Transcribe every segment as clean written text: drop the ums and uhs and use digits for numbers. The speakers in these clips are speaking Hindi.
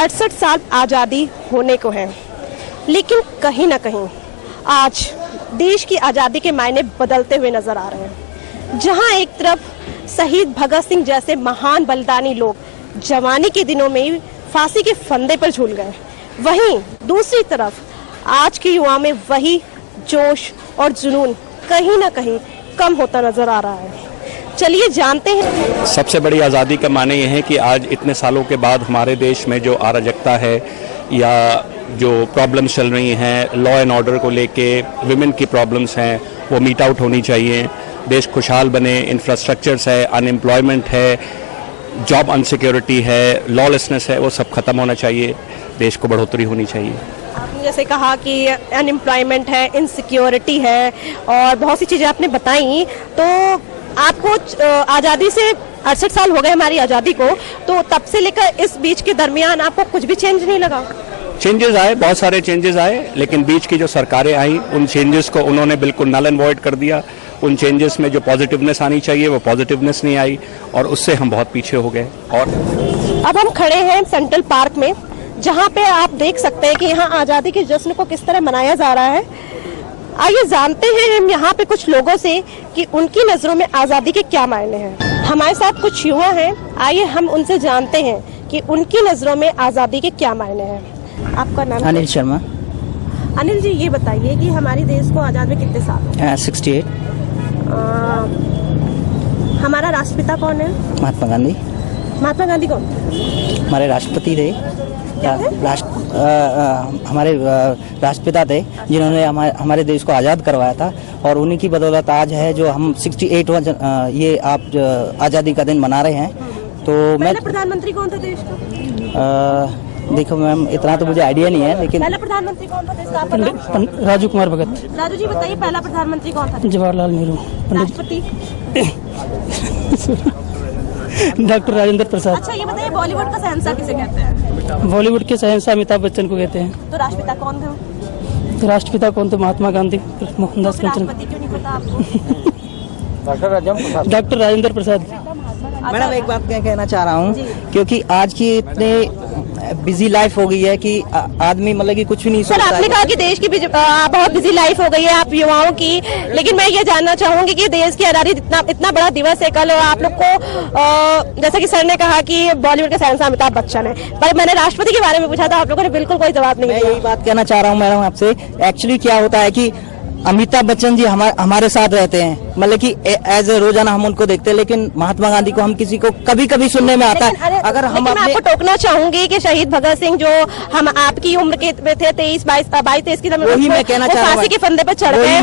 68 साल आज़ादी होने को है, लेकिन कहीं ना कहीं आज देश की आज़ादी के मायने बदलते हुए नजर आ रहे हैं। जहां एक तरफ शहीद भगत सिंह जैसे महान बलिदानी लोग जवानी के दिनों में फांसी के फंदे पर झूल गए, वहीं दूसरी तरफ आज के युवा में वही जोश और जुनून कहीं ना कहीं कम होता नजर आ रहा है। चलिए जानते हैं। सबसे बड़ी आज़ादी का माने ये है कि आज इतने सालों के बाद हमारे देश में जो अराजकता है या जो प्रॉब्लम्स चल रही हैं, लॉ एंड ऑर्डर को लेके विमेन की प्रॉब्लम्स हैं, वो मीट आउट होनी चाहिए। देश खुशहाल बने, इंफ्रास्ट्रक्चर्स है, अनएम्प्लॉयमेंट है, जॉब अनसिक्योरिटी है, लॉलेसनेस है, वो सब खत्म होना चाहिए। देश को बढ़ोतरी होनी चाहिए। आपने जैसे कहा कि अनएम्प्लॉयमेंट है, इनसिक्योरिटी है और बहुत सी चीज़ें आपने बताई, तो आपको आज़ादी से 68 साल हो गए हमारी आज़ादी को, तो तब से लेकर इस बीच के दरमियान आपको कुछ भी चेंज नहीं लगा? चेंजेस आए, बहुत सारे चेंजेस आए, लेकिन बीच की जो सरकारें आई उन चेंजेस को उन्होंने बिल्कुल नल एंड वॉइड कर दिया। उन चेंजेस में जो पॉजिटिवनेस आनी चाहिए वो पॉजिटिवनेस नहीं आई और उससे हम बहुत पीछे हो गए। और अब हम खड़े हैं सेंट्रल पार्क में, जहां पे आप देख सकते हैं कि यहाँ आज़ादी के जश्न को किस तरह मनाया जा रहा है। आइए जानते हैं हम यहाँ पे कुछ लोगों से कि उनकी नजरों में आज़ादी के क्या मायने हैं। हमारे साथ कुछ युवा हैं, आइए हम उनसे जानते हैं कि उनकी नजरों में आज़ादी के क्या मायने हैं। आपका नाम? अनिल शर्मा। अनिल जी, ये बताइए कि हमारे देश को आज़ाद में कितने साल? 68। हमारा राष्ट्रपिता कौन है? महात्मा गांधी। महात्मा गांधी कौन? हमारे राष्ट्रपति थे, हमारे राष्ट्रपिता थे जिन्होंने हमारे देश को आज़ाद करवाया था, और उन्हीं की बदौलत आज है जो हम 68वां ये आप आज़ादी का दिन मना रहे हैं। तो पहला प्रधानमंत्री कौन था देश का? देखो मैम, इतना तो मुझे आइडिया नहीं है, लेकिन पहला प्रधानमंत्री कौन था देश का? राजू कुमार भगत। राजू जी बताइए, पहला प्रधानमंत्री कौन था? जवाहरलाल नेहरू। राष्ट्रपति? डॉक्टर राजेंद्र प्रसाद। अच्छा, ये बताइए बॉलीवुड का शहंशाह किसे कहते हैं? बॉलीवुड के शहंशाह अमिताभ बच्चन को कहते हैं। तो राष्ट्रपिता कौन था? तो राष्ट्रपिता कौन थे? महात्मा गांधी, मोहनदास करमचंद। राष्ट्रपति क्यों नहीं पता आपको? डॉक्टर राजेंद्र प्रसाद। मैडम एक बात मैं कहना चाह रहा हूँ, क्योंकि आज की इतने बिजी लाइफ हो गई है कि आदमी मतलब कि कुछ भी नहीं सोचता है। आपने कहा कि देश की बहुत बिजी लाइफ हो गई है आप युवाओं की, लेकिन मैं ये जानना चाहूंगी कि देश की आज़ादी इतना बड़ा दिवस है कल, और आप लोग को जैसा कि सर ने कहा कि बॉलीवुड के शहंशाह अमिताभ बच्चन है, पर मैंने राष्ट्रपति के बारे में पूछा था, आप लोगों ने बिल्कुल कोई जवाब नहीं दिया। मैं यही बात कहना चाह रहा हूँ मैडम आपसे। एक्चुअली क्या होता है कि अमिताभ बच्चन जी हमारे साथ रहते हैं, मतलब कि एज ए रोजाना हम उनको देखते हैं, लेकिन महात्मा गांधी को हम किसी को कभी कभी सुनने में आता है। अगर हम मैं आपको टोकना चाहूंगी कि शहीद भगत सिंह जो हम आपकी उम्र के थे, 23 की वही मैं कहना चाह रहा हूँ, फांसी के फंदे पर चढ़ गए।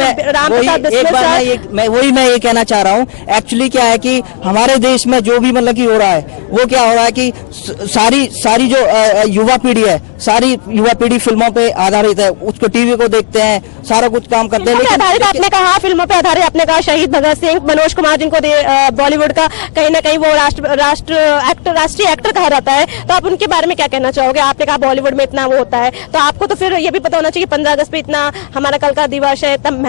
वही मैं ये कहना चाह रहा हूँ। एक्चुअली क्या है कि हमारे देश में जो भी मतलब कि हो रहा है, वो क्या हो रहा है कि सारी जो युवा पीढ़ी है, सारी युवा पीढ़ी फिल्मों पे आधारित है, उसको टीवी को देखते हैं, सारा कुछ काम करते हैं। आधारित आपने कहा, फिल्मों पे आधारित आपने कहा, शहीद भगत सिंह, मनोज कुमार जिनको बॉलीवुड का कहीं ना कहीं वो राष्ट्रीय एक्टर कहा जाता है, तो आप उनके बारे में क्या कहना चाहोगे? आपने कहा बॉलीवुड में इतना वो होता है, तो आपको तो फिर ये भी पता होना चाहिए 15 अगस्त पे इतना हमारा कल का दिवस है, तब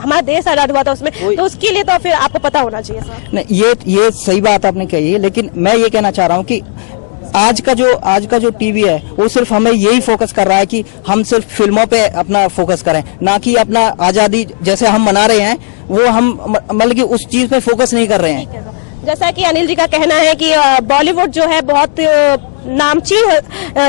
हमारा देश आजाद हुआ था उसमें, तो उसके लिए तो फिर आपको पता होना चाहिए सर। ये सही बात आपने कही है, लेकिन मैं ये कहना चाह रहा हूँ कि आज का जो टीवी है वो सिर्फ हमें यही फोकस कर रहा है कि हम सिर्फ फिल्मों पे अपना फोकस करें, ना कि अपना आज़ादी जैसे हम मना रहे हैं वो हम मतलब कि उस चीज पे फोकस नहीं कर रहे हैं। जैसा कि अनिल जी का कहना है कि बॉलीवुड जो है बहुत नामचीन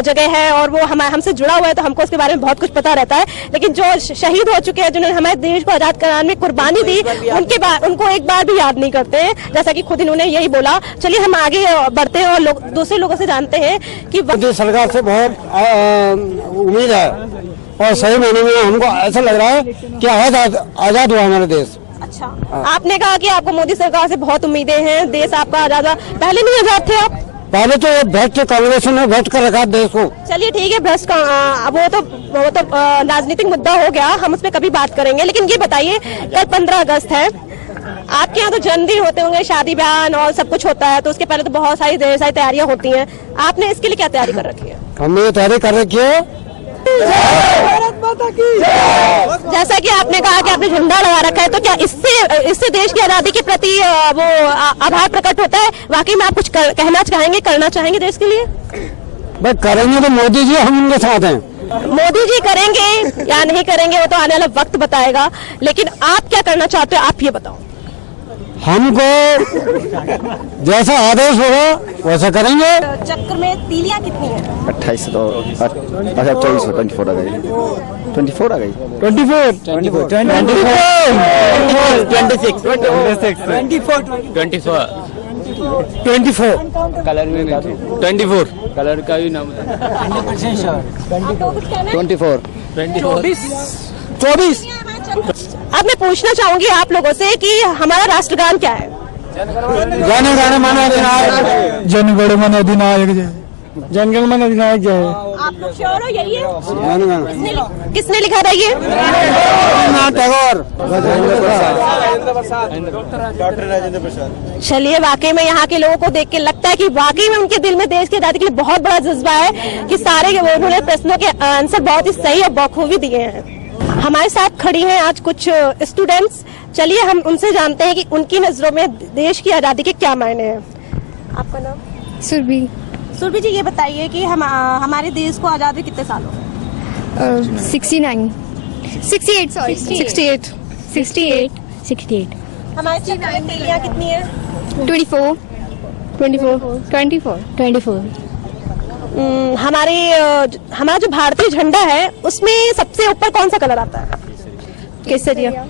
जगह है और वो हमसे जुड़ा हुआ है, तो हमको उसके बारे में बहुत कुछ पता रहता है, लेकिन जो शहीद हो चुके हैं, जिन्होंने हमारे देश को आजाद कराने में कुर्बानी दी, उनको एक बार भी याद नहीं करते हैं, जैसा कि खुद इन्होंने यही बोला। चलिए हम आगे बढ़ते हैं और दूसरे लोगों से जानते हैं कि सरकार से बहुत उम्मीद है और सही मायने में हमको ऐसा लग रहा है कि आजाद हुआ हमारा देश। अच्छा, आपने कहा कि आपको मोदी सरकार से बहुत उम्मीदें हैं, देश आपका आजाद, पहले नहीं आजाद थे आप? पहले तो भ्रष्ट कांग्रेस ने भ्रष्ट कर रखा देश को। चलिए ठीक है, भ्रष्ट वो तो राजनीतिक मुद्दा हो गया, हम उस पर कभी बात करेंगे, लेकिन ये बताइए कल 15 अगस्त है, आपके यहाँ तो जन्मदिन होते होंगे, शादी ब्याह और सब कुछ होता है, तो उसके पहले तो बहुत सारी ढेर सारी तैयारियां होती हैं, आपने इसके लिए क्या तैयारी कर रखी है? हमने ये तैयारी कर रखी है, जैसा कि आपने कहा कि आपने झंडा लगा रखा है, तो क्या इससे देश की आजादी के प्रति वो आभार प्रकट होता है? वाकई में आप कुछ कहना चाहेंगे, करना चाहेंगे देश के लिए? भाई करेंगे तो मोदी जी, हम उनके साथ हैं। मोदी जी करेंगे या नहीं करेंगे वो तो आने वाला वक्त बताएगा, लेकिन आप क्या करना चाहते हो आप ये बताओ। हमको जैसा आदेश होगा वैसा करेंगे। चक्र में तीलियां कितनी है? 28 तो अच्छा 24 24 आ गई 24 आ गई 24 कलर में 24 कलर का भी नाम 24 अब मैं पूछना चाहूंगी आप लोगों से कि हमारा राष्ट्रगान क्या है? जन गण मन अधिनायक जन गण मन अधिनायक जय, जन गण मन अधिनायक जय। आप लोग श्योर हो यही है? जन गण किसने लिखा था ये? टैगोर। चलिए, वाकई में यहाँ के लोगों को देख के लगता है कि वाकई में उनके दिल में देश की आजादी के लिए बहुत बड़ा जज्बा है कि सारे उन्होंने प्रश्नों के आंसर बहुत ही सही और बखूबी दिए हैं। हमारे साथ खड़ी हैं आज कुछ स्टूडेंट्स। चलिए हम उनसे जानते हैं कि उनकी नजरों में देश की आजादी के क्या मायने हैं। आपका नाम? सुरभि। सुरभि जी, ये बताइए कि हमारे देश को आजादी कितने साल हो गए? 68 सॉरी 68 हमारे चक्र में तीलियां कितनी है? 24 हमारा जो भारतीय झंडा है उसमें सबसे ऊपर कौन सा कलर आता है? केसरिया।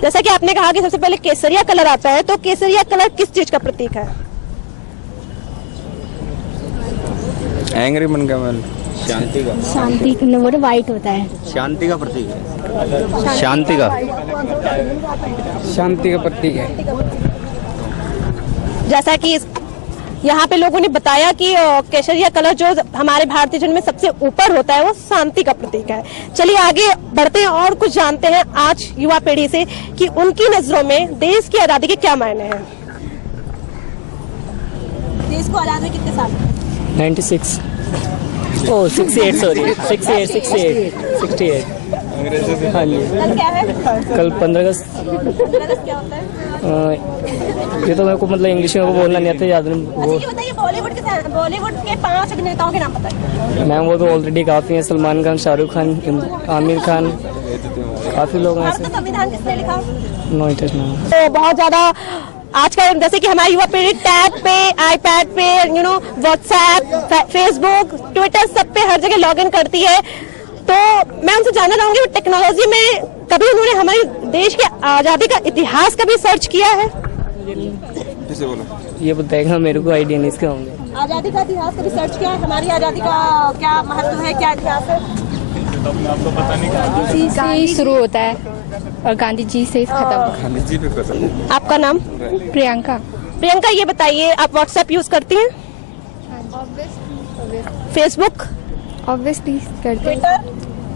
जैसा कि आपने कहा कि सबसे पहले केसरिया कलर आता है, तो केसरिया कलर किस चीज का प्रतीक है? एंग्री मन का मन शांति नंबर वाइट होता है। शांति का प्रतीक है। शांति का प्रतीक है। जैसा कि यहाँ पे लोगों ने बताया कि केसरिया कलर जो हमारे भारतीय झंडे में सबसे ऊपर होता है वो शांति का प्रतीक है। चलिए आगे बढ़ते हैं और कुछ जानते हैं आज युवा पीढ़ी से कि उनकी नजरों में देश की आजादी के क्या मायने हैं। देश को आजादी कितने साल? 96 ओह 68 सॉरी 68 हाँ जी। कल क्या है? कल 15 अगस्त। 15 अगस्त क्या होता है? ये तो मेरे को मतलब इंग्लिश में वो बोलना नहीं आता, याद नहीं वो। ये बताइए बॉलीवुड के 5 अभिनेताओं के नाम बताइए। मैम वो तो ऑलरेडी काफी हैं, सलमान खान, शाहरुख खान, आमिर खान, काफी लोग हैं ऐसे। संविधान किसने लिखा? No interest ma'am. तो बहुत ज्यादा आजकल जैसे कि हमारी युवा पीढ़ी टैब पे, आईपैड पे, व्हाट्सएप, फेसबुक, ट्विटर, सब पे हर जगह लॉग इन करती है। तो मैं उनसे जानना चाहूंगी टेक्नोलॉजी में कभी उन्होंने हमारे देश के आजादी का इतिहास कभी सर्च किया है? ये बताएगा, मेरे को आइडिया नहीं इसका होंगे। आजादी का इतिहास कभी सर्च किया है? हमारी आजादी का क्या महत्व है, क्या इतिहास है? गांधी से ही शुरू होता है और गांधी जी से खत्म। आपका नाम? प्रियंका। प्रियंका, ये बताइए आप व्हाट्सएप यूज करती हैं? फेसबुक? ऑब्वियसली करते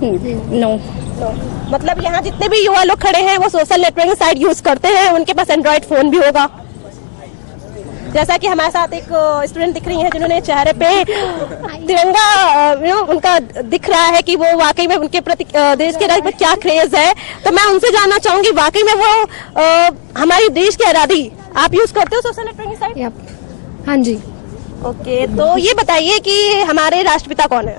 नो। मतलब यहाँ जितने भी युवा लोग खड़े हैं वो सोशल नेटवर्किंग साइट यूज करते हैं, उनके पास एंड्रॉइड फोन भी होगा। जैसा कि हमारे साथ एक स्टूडेंट दिख रही हैं जिन्होंने चेहरे पे तिरंगा उनका दिख रहा है कि वो वाकई में उनके प्रति देश के राज्य पर क्या क्रेज है। तो मैं उनसे जानना चाहूंगी वाकई में वो हमारी देश की आजादी आप यूज करते हो सोशल नेटवर्किंग साइट? हाँ जी। ओके, तो ये बताइए कि हमारे राष्ट्रपिता कौन है?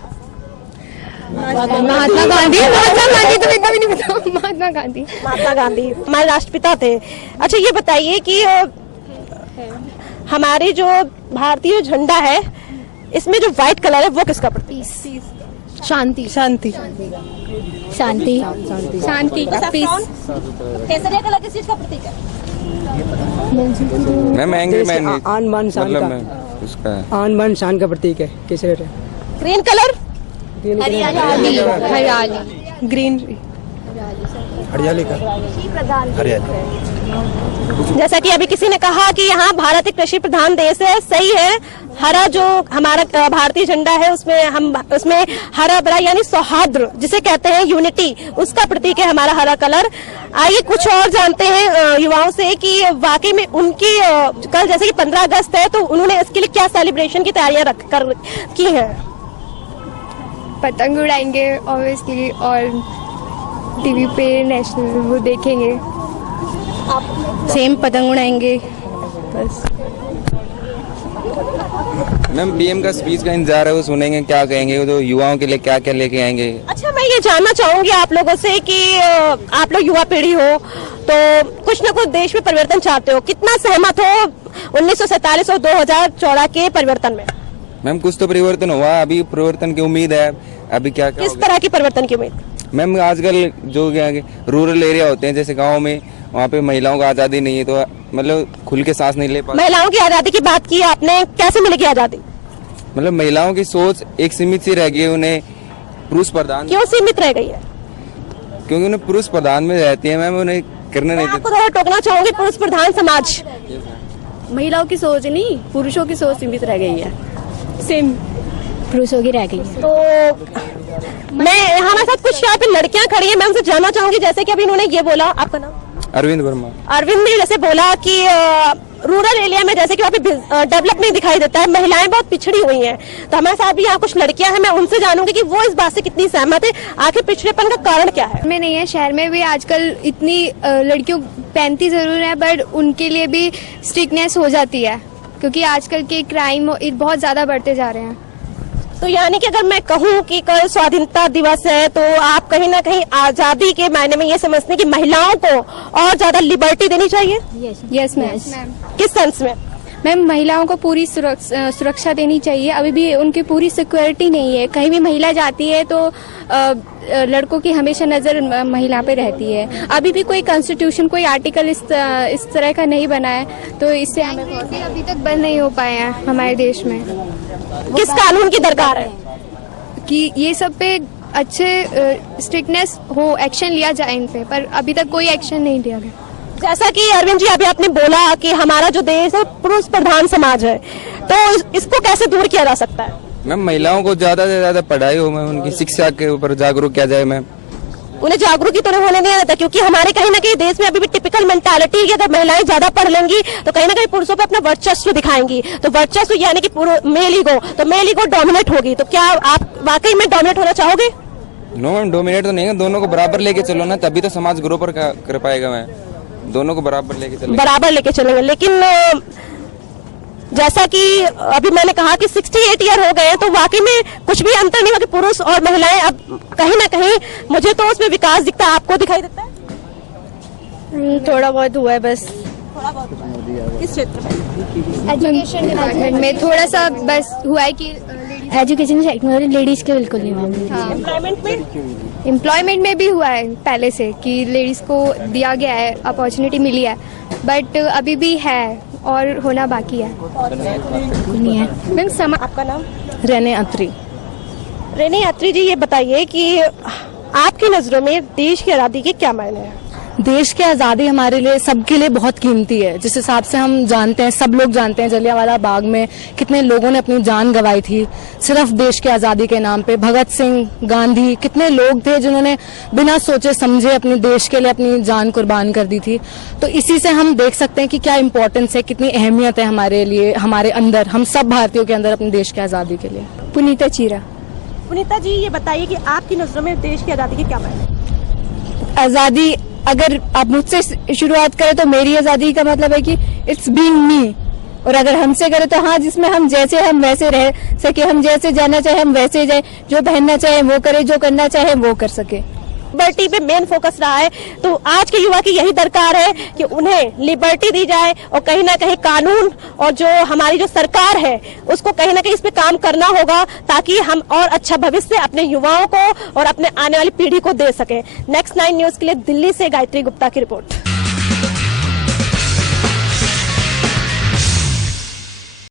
महात्मा गांधी। तो इतना भी नहीं पता। महात्मा गांधी हमारे राष्ट्रपिता थे। अच्छा, ये बताइए कि हमारे जो भारतीय झंडा है इसमें जो व्हाइट कलर है वो किसका प्रतीक? शांति। केसरिया कलर किस चीज का प्रतीक है? मैम एंग्री मैन आन बान शान का, उसका आन बान शान का प्रतीक है केसरिया। Green colour? हरियाली। ग्रीन हरियाली का जैसा कि अभी किसी ने कहा कि यहाँ भारत एक कृषि प्रधान देश है, सही है। हरा जो हमारा भारतीय झंडा है उसमें हरा भरा यानी सौहार्द जिसे कहते हैं यूनिटी, उसका प्रतीक है हमारा हरा कलर। आइए कुछ और जानते हैं युवाओं से कि वाकई में उनकी कल जैसे कि 15 अगस्त है तो उन्होंने इसके लिए क्या सेलिब्रेशन की तैयारियां की हैं? पतंग उड़ाएंगे ऑब्वियसली और टीवी पे नेशनल वो देखेंगे। सेम पतंग उड़ाएंगे बस। मैम पीएम का स्पीच का इंतजार है, वो सुनेंगे क्या कहेंगे, वो तो युवाओं के लिए क्या क्या लेके आएंगे। अच्छा, मैं ये जानना चाहूंगी आप लोगों से कि आप लोग युवा पीढ़ी हो तो कुछ ना कुछ देश में परिवर्तन चाहते हो, कितना सहमत हो 1947 और 2014 के परिवर्तन में? मैम कुछ तो परिवर्तन हुआ, अभी परिवर्तन की उम्मीद है। अभी क्या क्या किस तरह की परिवर्तन की उम्मीद? मैम आजकल जो रूरल एरिया होते हैं जैसे गाँव में, वहाँ पे महिलाओं को आज़ादी नहीं है, तो मतलब खुल के सांस नहीं ले पाते। महिलाओं की आजादी की बात की आपने, कैसे मिलेगी आजादी? मतलब महिलाओं की सोच एक सीमित सी रह गई है, उन्हें पुरुष प्रधान। क्यों सीमित रह गई है? क्योंकि उन्हें पुरुष प्रधान में रहती है मैम, उन्हें करने नहीं आपको थोड़ा टोकना चाहूंगी, पुरुष प्रधान समाज। महिलाओं की सोच नहीं, पुरुषों की सोच सीमित रह गई है। सेम पुरुषों की रह गई है। तो मैं हमारे साथ कुछ यहाँ पे लड़कियां खड़ी हैं, मैं उनसे जानना चाहूंगी, जैसे कि अभी इन्होंने ये बोला, आपका नाम? अरविंद वर्मा। अरविंद ने जैसे बोला कि रूरल एरिया में जैसे कि वहाँ पे डेवलप नहीं दिखाई देता है, महिलाएं बहुत पिछड़ी हुई हैं, तो हमारे साथ भी यहाँ कुछ लड़कियां हैं, मैं उनसे जानूंगी कि वो इस बात से कितनी सहमत है, आखिर पिछड़ेपन का कारण क्या है? में नहीं है, शहर में भी आजकल इतनी लड़कियों पहनती जरूर है, बट उनके लिए भी स्ट्रिक्टनेस हो जाती है, क्योंकि आजकल के क्राइम बहुत ज्यादा बढ़ते जा रहे हैं। तो यानी कि अगर मैं कहूँ कि कल स्वाधीनता दिवस है, तो आप कहीं ना कहीं आजादी के मायने में ये समझते हैं कि महिलाओं को और ज्यादा लिबर्टी देनी चाहिए? Yes ma'am. किस सेंस में? मैम महिलाओं को पूरी सुरक्षा देनी चाहिए, अभी भी उनकी पूरी सिक्योरिटी नहीं है, कहीं भी महिला जाती है तो लड़कों की हमेशा नजर महिला पे रहती है। अभी भी कोई कॉन्स्टिट्यूशन, कोई आर्टिकल इस तरह का नहीं बना है, तो इससे हमें अभी तक बंद नहीं हो पाए हैं हमारे देश में। किस कानून की दरकार है कि ये सब पे अच्छे स्ट्रिक्टनेस हो, एक्शन लिया जाए इन पे, पर अभी तक कोई एक्शन नहीं लिया गया। जैसा कि अरविंद जी अभी आपने बोला कि हमारा जो देश है पुरुष प्रधान समाज है, तो इसको कैसे दूर किया जा सकता है? मैम महिलाओं को ज्यादा से ज्यादा पढ़ाई हो, मैम उनकी शिक्षा के ऊपर जागरूक किया जाए। मैम उन्हें जागरूक ही तो होने नहीं आता, क्योंकि हमारे कहीं ना कहीं देश में अभी भी टिपिकल मेंटालिटी है कि अगर महिलाएं ज्यादा पढ़ लेंगी तो कहीं ना कहीं पुरुषों पे अपना वर्चस्व दिखाएंगी, तो वर्चस्व यानी कि मेल ईगो डोमिनेट होगी। तो क्या आप वाकई में डोमिनेट होना चाहोगे? नो मैम, डोमिनेट तो नहीं है, दोनों को बराबर लेके चलो ना, तभी तो समाज ग्रो पर कर पाएगा। मैं दोनों को बराबर लेके चलेंगे। लेकिन जैसा कि अभी मैंने कहा कि 68 ईयर हो गए हैं, तो वाकई में कुछ भी अंतर नहीं हुआ कि पुरुष और महिलाएं अब कहीं ना कहीं, मुझे तो उसमें विकास दिखता है, आपको दिखाई देता है? थोड़ा बहुत हुआ है बस। थोड़ा बहुत हुआ है। किस क्षेत्र में? एजुकेशन डिपार्टमेंट में थोड़ा सा बस हुआ है कि एजुकेशन सेक्टर में लेडीज के बिल्कुल नहीं हुआ। एम्प्लॉयमेंट में भी हुआ है पहले से कि लेडीज को दिया गया है, अपॉर्चुनिटी मिली है, बट अभी भी है और होना बाकी है। नहीं है मैम। आपका नाम? रेने अत्री। रेने अत्री जी, ये बताइए कि आपकी नजरों में देश की आजादी के क्या मायने हैं? देश की आज़ादी हमारे लिए, सबके लिए बहुत कीमती है। जिस हिसाब से हम जानते हैं, सब लोग जानते हैं, जलियांवाला बाग में कितने लोगों ने अपनी जान गंवाई थी सिर्फ देश की आज़ादी के नाम पे। भगत सिंह, गांधी, कितने लोग थे जिन्होंने बिना सोचे समझे अपने देश के लिए अपनी जान कुर्बान कर दी थी। तो इसी से हम देख सकते हैं कि क्या इम्पोर्टेंस है, कितनी अहमियत है हमारे लिए, हमारे अंदर, हम सब भारतीयों के अंदर अपने देश की आज़ादी के लिए। पुनीता चीरा। पुनीता जी, ये बताइए कि आपकी नजरों में देश की आजादी के क्या मायने? आज़ादी, अगर आप मुझसे शुरुआत करें तो मेरी आज़ादी का मतलब है कि इट्स बीइंग मी, और अगर हमसे करें तो हाँ, जिसमें हम जैसे हम वैसे रह सके, हम जैसे जाना चाहे हम वैसे जाए, जो पहनना चाहे वो करे, जो करना चाहे वो कर सके। लिबर्टी पे मेन फोकस रहा है, तो आज के युवा की यही दरकार है कि उन्हें लिबर्टी दी जाए, और कहीं ना कहीं कानून और जो हमारी जो सरकार है उसको कहीं ना कहीं इस पे काम करना होगा, ताकि हम और अच्छा भविष्य अपने युवाओं को और अपने आने वाली पीढ़ी को दे सकें। नेक्स्ट 9 न्यूज के लिए दिल्ली से गायत्री गुप्ता की रिपोर्ट।